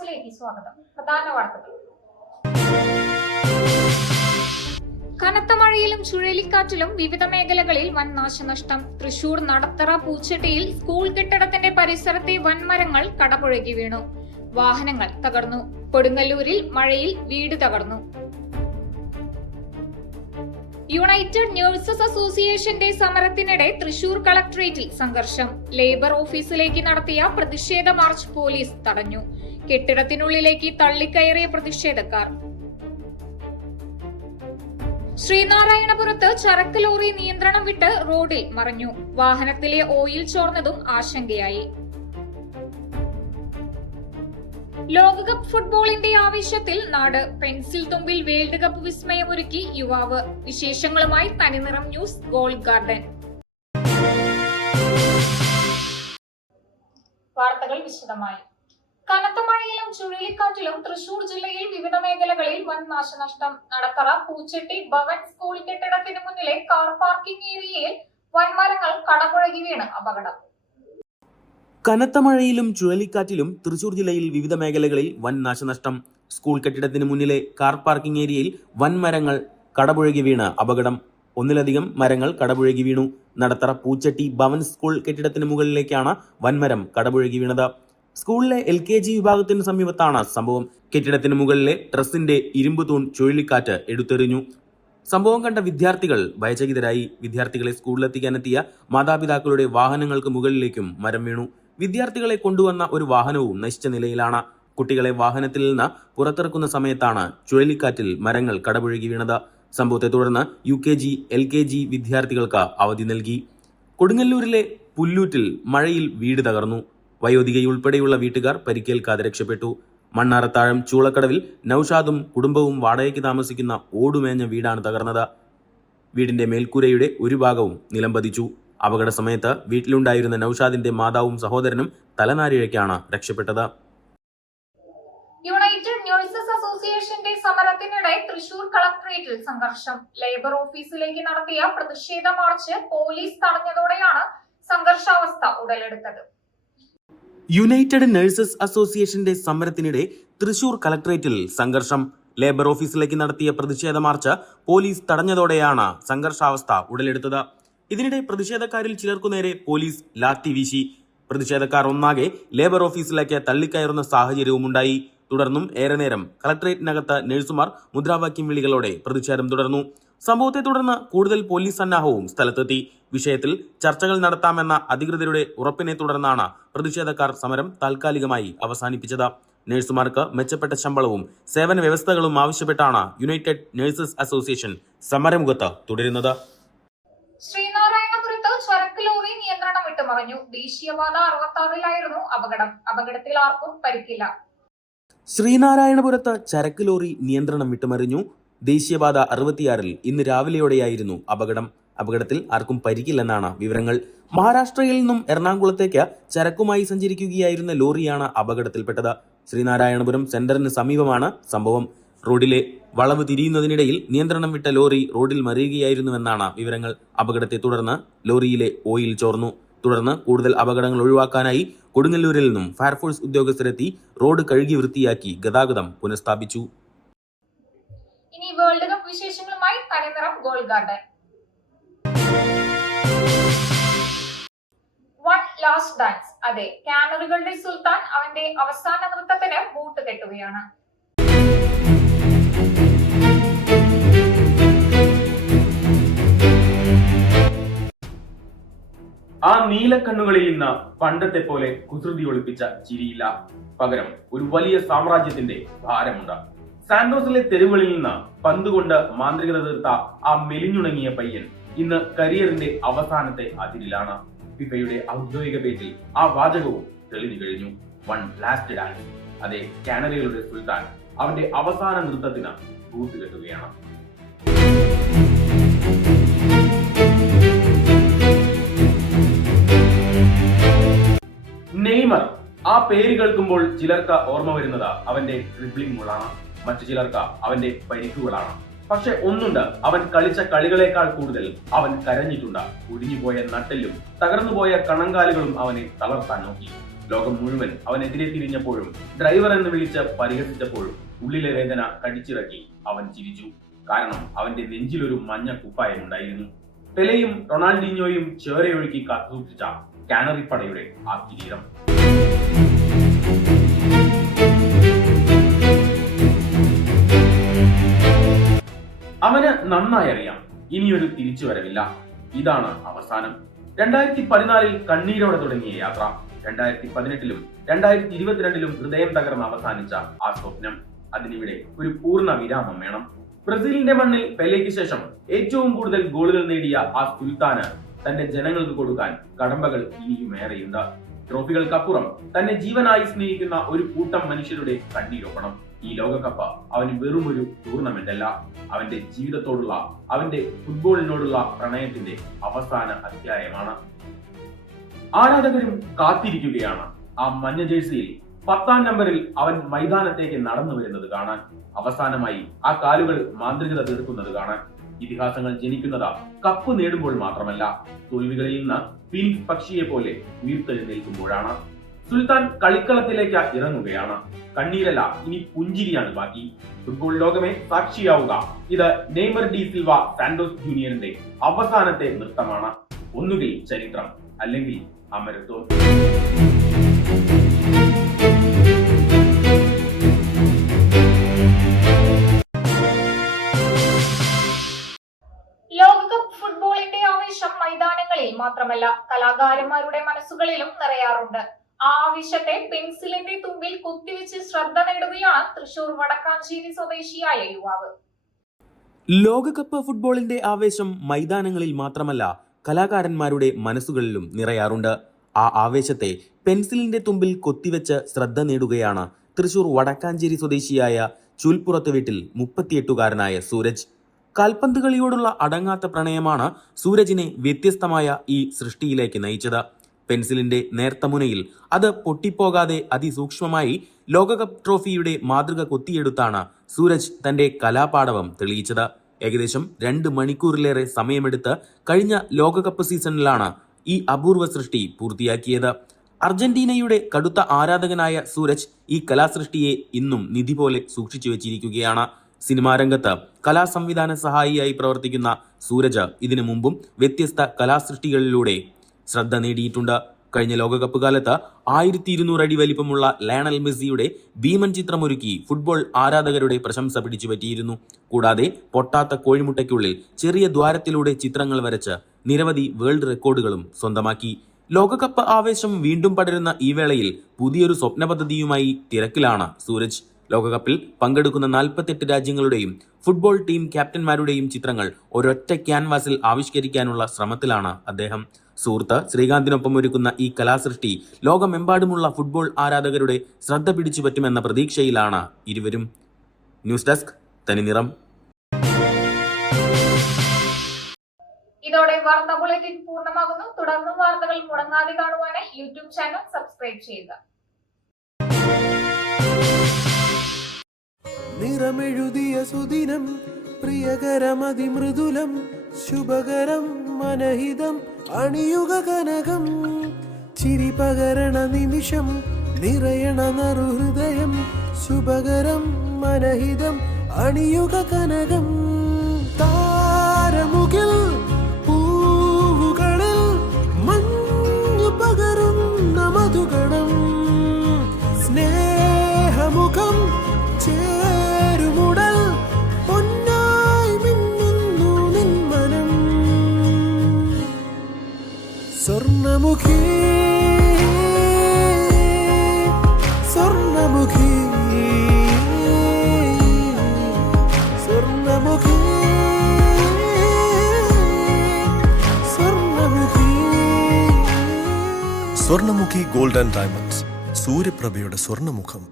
ന്യൂസിലേക്ക് സ്വാഗതം. പ്രധാന വാർത്തകൾ. കനത്ത മഴയിലും ചുഴലിക്കാറ്റിലും വിവിധ മേഖലകളിൽ വൻ നാശനഷ്ടം. തൃശൂർ നടത്തറ പൂച്ചട്ടിയിൽ സ്കൂൾ കെട്ടിടത്തിന്റെ പരിസരത്തെ വൻമരങ്ങൾ കടപുഴകി വീണു. വാഹനങ്ങൾ തകർന്നു. കൊടുങ്ങല്ലൂരിൽ മഴയിൽ വീട് തകർന്നു. യുണൈറ്റഡ് നഴ്സസ് അസോസിയേഷന്റെ സമരത്തിനിടെ തൃശൂർ കളക്ടറേറ്റിൽ സംഘർഷം. ലേബർ ഓഫീസിലേക്ക് നടത്തിയ പ്രതിഷേധ മാർച്ച് പോലീസ് തടഞ്ഞു. കെട്ടിടത്തിനുള്ളിലേക്ക് തള്ളിക്കയറിയ പ്രതിഷേധക്കാർ. ശ്രീനാരായണപുരത്ത് ചരക്ക് ലോറി നിയന്ത്രണം വിട്ട് റോഡിൽ മറിഞ്ഞു. വാഹനത്തിലെ ഓയിൽ ചോർന്നതും ആശങ്കയായി. ലോകകപ്പ് ഫുട്ബോളിന്റെ ആവേശത്തിൽ നാട്. പെൻസിൽ തുമ്പിൽ വേൾഡ് കപ്പ് വിസ്മയമൊരുക്കി യുവാവ്. വിശേഷങ്ങളുമായി തനിനിറം ന്യൂസ് ഗോൾഡ് ഗാർഡൻ. വാർത്തകൾ വിശദമായി. കനത്ത മഴയിലും ചുഴലിക്കാറ്റിലും തൃശൂർ ജില്ലയിൽ വിവിധ മേഖലകളിൽ വൻ നാശനഷ്ടം. നടത്തറ പൂച്ചട്ടി ഭവൻ സ്കൂൾ കെട്ടിടത്തിന് മുന്നിലെ കാർ പാർക്കിംഗ് ഏരിയയിൽ വൻമരങ്ങൾ കടപുഴകി വീണ് അപകടം. കനത്ത മഴയിലും ചുഴലിക്കാറ്റിലും തൃശൂർ ജില്ലയിൽ വിവിധ മേഖലകളിൽ വൻ നാശനഷ്ടം. സ്കൂൾ കെട്ടിടത്തിന് മുന്നിലെ കാർ പാർക്കിംഗ് ഏരിയയിൽ വൻമരങ്ങൾ കടപുഴകി വീണ് അപകടം. ഒന്നിലധികം മരങ്ങൾ കടപുഴകി വീണു. നടത്തറ പൂച്ചട്ടി ഭവൻ സ്കൂൾ കെട്ടിടത്തിന് മുകളിലേക്കാണ് വൻമരം കടപുഴകി വീണത്. സ്കൂളിലെ LKG വിഭാഗത്തിന് സമീപത്താണ് സംഭവം. കെട്ടിടത്തിന് മുകളിലെ ട്രസ്സിന്റെ ഇരുമ്പ് തൂൺ ചുഴലിക്കാറ്റ് എടുത്തെറിഞ്ഞു. സംഭവം കണ്ട വിദ്യാർത്ഥികൾ ഭയചകിതരായി. വിദ്യാർത്ഥികളെ സ്കൂളിലെത്തിക്കാനെത്തിയ മാതാപിതാക്കളുടെ വാഹനങ്ങൾക്ക് മുകളിലേക്കും മരം വീണു. വിദ്യാർത്ഥികളെ കൊണ്ടുവന്ന ഒരു വാഹനവും നശിച്ച നിലയിലാണ്. കുട്ടികളെ വാഹനത്തിൽ നിന്ന് പുറത്തിറക്കുന്ന സമയത്താണ് ചുഴലിക്കാറ്റിൽ മരങ്ങൾ കടപുഴകി വീണത്. സംഭവത്തെ തുടർന്ന് UKG LKG വിദ്യാർത്ഥികൾക്ക് അവധി നൽകി. കൊടുങ്ങല്ലൂരിലെ പുല്ലൂറ്റിൽ മഴയിൽ വീട് തകർന്നു. വയോധികയുൾപ്പെടെയുള്ള വീട്ടുകാർ പരിക്കേൽക്കാതെ രക്ഷപ്പെട്ടു. മണ്ണാറത്താഴം ചൂളക്കടവിൽ നൌഷാദും കുടുംബവും വാടകയ്ക്ക് താമസിക്കുന്ന ഓടുമേഞ്ഞ വീടാണ് തകർന്നത്. വീടിന്റെ മേൽക്കൂരയുടെ ഒരു ഭാഗവും നിലംപതിച്ചു. അപകട സമയത്ത് വീട്ടിലുണ്ടായിരുന്ന നൌഷാദിന്റെ മാതാവും സഹോദരനും തലനാരിഴയ്ക്കാണ് രക്ഷപ്പെട്ടത്. യുണൈറ്റഡ് നഴ്സസ് അസോസിയേഷന്റെ സമരത്തിനിടെ തൃശൂർ കളക്ടറേറ്റിൽ സംഘർഷം. ലേബർ ഓഫീസിലേക്ക് നടത്തിയ പ്രതിഷേധ മാർച്ച് പോലീസ് തടഞ്ഞതോടെയാണ് സംഘർഷാവസ്ഥ ഉടലെടുത്തത്. യുണൈറ്റഡ് നഴ്സസ് അസോസിയേഷന്റെ സമരത്തിനിടെ തൃശൂർ കളക്ടറേറ്റിൽ സംഘർഷം. ലേബർ ഓഫീസിലേക്ക് നടത്തിയ പ്രതിഷേധ മാർച്ച് പോലീസ് തടഞ്ഞതോടെയാണ് സംഘർഷാവസ്ഥ ഉടലെടുത്തത്. ഇതിനിടെ പ്രതിഷേധക്കാരിൽ ചിലർക്കു നേരെ പോലീസ് ലാത്തി വീശി. പ്രതിഷേധക്കാർ ഒന്നാകെ ലേബർ ഓഫീസിലേക്ക് തള്ളിക്കയറുന്ന സാഹചര്യവുമുണ്ടായി. തുടർന്നും ഏറെ നേരം കളക്ടറേറ്റിനകത്ത് നഴ്സുമാർ മുദ്രാവാക്യം വിളികളോടെ പ്രതിഷേധം തുടർന്നു. സംഭവത്തെ തുടർന്ന് കൂടുതൽ പോലീസ് സന്നാഹവും സ്ഥലത്തെത്തി. വിഷയത്തിൽ ചർച്ചകൾ നടത്താമെന്ന അധികൃതരുടെ ഉറപ്പിനെ തുടർന്നാണ് പ്രതിഷേധക്കാർ സമരം താൽക്കാലികമായി അവസാനിപ്പിച്ചത്. നഴ്സുമാർക്ക് മെച്ചപ്പെട്ട ശമ്പളവും സേവന വ്യവസ്ഥകളും ആവശ്യപ്പെട്ടാണ് യുണൈറ്റഡ് നഴ്സസ് അസോസിയേഷൻ സമരമുഖത്ത് തുടരുന്നത്. ശ്രീനാരായണപുരത്ത് ചരക്ക് ലോറി നിയന്ത്രണം വിട്ട് മറിഞ്ഞു. ദേശീയപാത 66-ലായിരുന്നു അപകടം. അപകടത്തിൽ ആർക്കും പരിക്കില്ല. ശ്രീനാരായണപുരത്ത് ചരക്ക് ലോറി നിയന്ത്രണം വിട്ടുമറിഞ്ഞു. ദേശീയപാത 66-ൽ ഇന്ന് രാവിലെയോടെയായിരുന്നു അപകടം. അപകടത്തിൽ ആർക്കും പരിക്കില്ലെന്നാണ് വിവരങ്ങൾ. മഹാരാഷ്ട്രയിൽ നിന്നും എറണാകുളത്തേക്ക് ചരക്കുമായി സഞ്ചരിക്കുകയായിരുന്ന ലോറിയാണ് അപകടത്തിൽപ്പെട്ടത്. ശ്രീനാരായണപുരം സെന്ററിന് സമീപമാണ് സംഭവം. റോഡിലെ വളവ് തിരിയുന്നതിനിടയിൽ നിയന്ത്രണം വിട്ട ലോറി റോഡിൽ മറിയുകയായിരുന്നുവെന്നാണ് വിവരങ്ങൾ. അപകടത്തെ തുടർന്ന് ലോറിയിലെ ഓയിൽ ചോർന്നു. തുടർന്ന് കൂടുതൽ അപകടങ്ങൾ ഒഴിവാക്കാനായി കൊടുങ്ങല്ലൂരിൽ നിന്നും ഫയർഫോഴ്സ് ഉദ്യോഗസ്ഥരെത്തി റോഡ് കഴുകി വൃത്തിയാക്കി ഗതാഗതം പുനഃസ്ഥാപിച്ചു. ഇനി വേൾഡ് കപ്പ് വിശേഷങ്ങളുമായി Thaniniram gold garden. One last dance. അതെ, കാനറുകളുടെ സുൽത്താൻ അവന്റെ അവസാന നൃത്തത്തിന് ബൂട്ട് കെട്ടുകയാണ്. ആ നീലക്കണ്ണുകളിൽ നിന്ന് പണ്ടത്തെ പോലെ കുസൃതി ഒളിപ്പിച്ച ചിരിയില്ല. പകരം ഒരു വലിയ സാമ്രാജ്യത്തിന്റെ ഭാരമുണ്ട്. സാന്റോസിലെ തെരുവുകളിൽ നിന്ന് പന്തുകൊണ്ട് മാന്ത്രികത തീർത്ത ആ മെലിഞ്ഞുണങ്ങിയ പയ്യൻ ഇന്ന് കരിയറിന്റെ അവസാനത്തെ അതിരിലാണ്. ഫിഫയുടെ ഔദ്യോഗിക പേജിൽ ആ വാചകവും തെളിഞ്ഞു കഴിഞ്ഞു. One last dance. അതെ, കാനറികളുടെ സുൽത്താൻ അവന്റെ അവസാന നൃത്തത്തിന് കൂട്ടുകെട്ടുകയാണ്. നെയ്മർ. ആ പേര് കേൾക്കുമ്പോൾ ചിലർക്ക് ഓർമ്മ വരുന്നത് അവന്റെ ഡ്രിബ്ലിംഗ് ഗോളാണ്. മറ്റു ചിലർക്ക് അവന്റെ പരിക്കുകളാണ്. പക്ഷെ ഒന്നുണ്ട്, അവൻ കളിച്ച കളികളെക്കാൾ കൂടുതൽ അവൻ കരഞ്ഞിട്ടുണ്ട്. ഒടിഞ്ഞുപോയ നട്ടെല്ലും തകർന്നുപോയ കണങ്കാലുകളും അവനെ തളർത്താൻ നോക്കി. ലോകം മുഴുവൻ അവനെതിരെ തിരിഞ്ഞപ്പോഴും ഡ്രൈവർ എന്ന് വിളിച്ച് പരിഹസിച്ചപ്പോഴും ഉള്ളിലെ വേദന കടിച്ചിറക്കി അവൻ ചിരിച്ചു. കാരണം അവന്റെ നെഞ്ചിലൊരു മഞ്ഞ കുപ്പായം ഉണ്ടായിരുന്നു. പെലെയും റൊണാൾഡീഞ്ഞോയും ചോരയൊഴുക്കി കാത്തുസൂക്ഷിച്ച കാനറി പടയുടെ ആ കിരീടം. അവന് നന്നായി അറിയാം ഇനിയൊരു തിരിച്ചുവരവില്ല. ഇതാണ് അവസാനം. 2014 കണ്ണീരോടെ തുടങ്ങിയ യാത്ര 2018 2022 ഹൃദയം തകർന്ന് അവസാനിച്ച ആ സ്വപ്നം, അതിനിവിടെ ഒരു പൂർണ്ണ വിരാമം വേണം. ബ്രസീലിന്റെ മണ്ണിൽ പെലെയ്ക്ക് ശേഷം ഏറ്റവും കൂടുതൽ ഗോളുകൾ നേടിയ ആ സുൽത്താന് തന്റെ ജനങ്ങൾക്ക് കൊടുക്കാൻ കടമ്പകൾ ഇനിയുമേറെയുണ്ട്. ട്രോഫികൾക്കപ്പുറം തന്നെ ജീവനായി സ്നേഹിക്കുന്ന ഒരു കൂട്ടം മനുഷ്യരുടെ കണ്ണീരൊപ്പണം. ഈ ലോകകപ്പ് അവന് വെറുമൊരു ടൂർണമെന്റ് അല്ല, അവന്റെ ജീവിതത്തോടുള്ള, അവന്റെ ഫുട്ബോളിനോടുള്ള പ്രണയത്തിന്റെ അവസാന അധ്യായമാണ്. ആരാധകരും കാത്തിരിക്കുകയാണ് ആ മഞ്ഞ ജേഴ്സിയിൽ 10ാം നമ്പറിൽ അവൻ മൈതാനത്തേക്ക് നടന്നു വരുന്നത് കാണാൻ, അവസാനമായി ആ കാലുകൾ മാന്ത്രികത തീർക്കുന്നത് കാണാൻ. ഇതിഹാസങ്ങൾ ജനിക്കുന്നത് കപ്പ് നേടുമ്പോൾ മാത്രമല്ല, തോൽവികളിൽ നിന്ന് ഫീനിക്സ് പക്ഷിയെ പോലെ ഉയർത്തെഴുന്നേൽക്കുമ്പോഴാണ്. സുൽത്താൻ കളിക്കളത്തിലേക്ക് ഇറങ്ങുകയാണ്. കണ്ണീരല്ല, ഇനി പുഞ്ചിരിയാണ് ബാക്കി. ഫുട്ബോൾ ലോകമേ സാക്ഷിയാവുക, ഇത് നെയ്മർ ഡി സിൽവ സാന്റോസ് ജൂനിയറിന്റെ അവസാനത്തെ നൃത്തമാണ്. ഒന്നുകിൽ ചരിത്രം, അല്ലെങ്കിൽ അമരത്വം. ലോകകപ്പ് ഫുട്ബോളിന്റെ ആവേശം മൈതാനങ്ങളിൽ മാത്രമല്ല, കലാകാരന്മാരുടെ മനസ്സുകളിലും നിറയാറുണ്ട്. ആ ആവേശത്തെ പെൻസിലിന്റെ തുമ്പിൽ കുത്തിവെച്ച് ശ്രദ്ധ നേടുകയാണ് തൃശൂർ വടക്കാഞ്ചേരി സ്വദേശിയായ യുവാവ്. ലോകകപ്പ് ഫുട്ബോളിന്റെ ആവേശം മൈതാനങ്ങളിൽ മാത്രമല്ല, കലാകാരന്മാരുടെ മനസ്സുകളിലും നിറയാറുണ്ട്. ആ ആവേശത്തെ പെൻസിലിന്റെ തുമ്പിൽ കൊത്തിവെച്ച് ശ്രദ്ധ നേടുകയാണ് തൃശൂർ വടക്കാഞ്ചേരി സ്വദേശിയായ ചൂൽപ്പുറത്ത് വീട്ടിൽ 38-കാരനായ സൂരജ്. കാൽപന്ത് കളിയോടുള്ള അടങ്ങാത്ത പ്രണയമാണ് സൂരജിനെ വ്യത്യസ്തമായ ഈ സൃഷ്ടിയിലേക്ക് നയിച്ചത്. പെൻസിലിന്റെ നേർത്ത മുനയിൽ അത് പൊട്ടിപ്പോകാതെ അതിസൂക്ഷ്മമായി ലോകകപ്പ് ട്രോഫിയുടെ മാതൃക കൊത്തിയെടുത്താണ് സൂരജ് തന്റെ കലാപാടവം തെളിയിച്ചത്. ഏകദേശം 2 മണിക്കൂറിലേറെ സമയമെടുത്ത് കഴിഞ്ഞ ലോകകപ്പ് സീസണിലാണ് ഈ അപൂർവ സൃഷ്ടി പൂർത്തിയാക്കിയത്. അർജന്റീനയുടെ കടുത്ത ആരാധകനായ സൂരജ് ഈ കലാസൃഷ്ടിയെ ഇന്നും നിധി പോലെ സൂക്ഷിച്ചു വെച്ചിരിക്കുകയാണ്. സിനിമാ രംഗത്ത് കലാസംവിധാന സഹായിയായി പ്രവർത്തിക്കുന്ന സൂരജ് ഇതിനു മുമ്പും വ്യത്യസ്ത കലാസൃഷ്ടികളിലൂടെ ശ്രദ്ധ നേടിയിട്ടുണ്ട്. കഴിഞ്ഞ ലോകകപ്പ് കാലത്ത് 1200 അടി വലിപ്പമുള്ള ലയണൽ മെസ്സിയുടെ ഭീമൻ ചിത്രമൊരുക്കി ഫുട്ബോൾ ആരാധകരുടെ പ്രശംസ പിടിച്ചുപറ്റിയിരുന്നു. കൂടാതെ പൊട്ടാത്ത കോഴിമുട്ടയ്ക്കുള്ളിൽ ചെറിയ ദ്വാരത്തിലൂടെ ചിത്രങ്ങൾ വരച്ച് നിരവധി വേൾഡ് റെക്കോർഡുകളും സ്വന്തമാക്കി. ലോകകപ്പ് ആവേശം വീണ്ടും പടരുന്ന ഈ വേളയിൽ പുതിയൊരു സ്വപ്ന പദ്ധതിയുമായി തിരക്കിലാണ് സൂരജ്. ലോകകപ്പിൽ പങ്കെടുക്കുന്ന 48 രാജ്യങ്ങളുടെയും ഫുട്ബോൾ ടീം ക്യാപ്റ്റന്മാരുടെയും ചിത്രങ്ങൾ ഒരൊറ്റ ക്യാൻവാസിൽ ആവിഷ്കരിക്കാനുള്ള ശ്രമത്തിലാണ് അദ്ദേഹം. സുഹൃത്ത് ശ്രീകാന്തിനൊപ്പം ഒരുക്കുന്ന ഈ കലാസൃഷ്ടി ലോകമെമ്പാടുമുള്ള ഫുട്ബോൾ ആരാധകരുടെ ശ്രദ്ധ പിടിച്ചുപറ്റുമെന്ന പ്രതീക്ഷയിലാണ് ഇരുവരും. News desk Thaniniram. ഇതോടെ വാർത്താ ബുള്ളറ്റിൻ പൂർണ്ണമാകുന്നു. തുടർന്നും വാർത്തകൾ മുടങ്ങാതെ കാണുവാനായി യൂട്യൂബ് ചാനൽ സബ്സ്ക്രൈബ് ചെയ്യുക. നിറമെഴുതിയ സുദിനം പ്രിയകരമതിമൃദുലം ശുഭകരം മനഹിതം അണിയുക കനകം ചിരി പകരണ നിമിഷം നിറയണ നറുഹൃദയം ശുഭകരം മനഹിതം അണിയുക കനകം താരമുകിൽ പൂവുകളിൽ മഞ്ഞു പകരുന്ന മധുഗണം സ്നേഹമുഖം ചേരുമുടൽ പൊന്നായി മിന്നുന്നു നിന്മനം സ്വർണ്ണമുഖി സ്വർണ്ണമുഖി സ്വർണ്ണമുഖി സ്വർണ്ണമുഖി സ്വർണ്ണമുഖി ഗോൾഡ് ആൻഡ് ഡയമണ്ട്സ്, സൂര്യപ്രഭയുടെ സ്വർണ്ണമുഖം.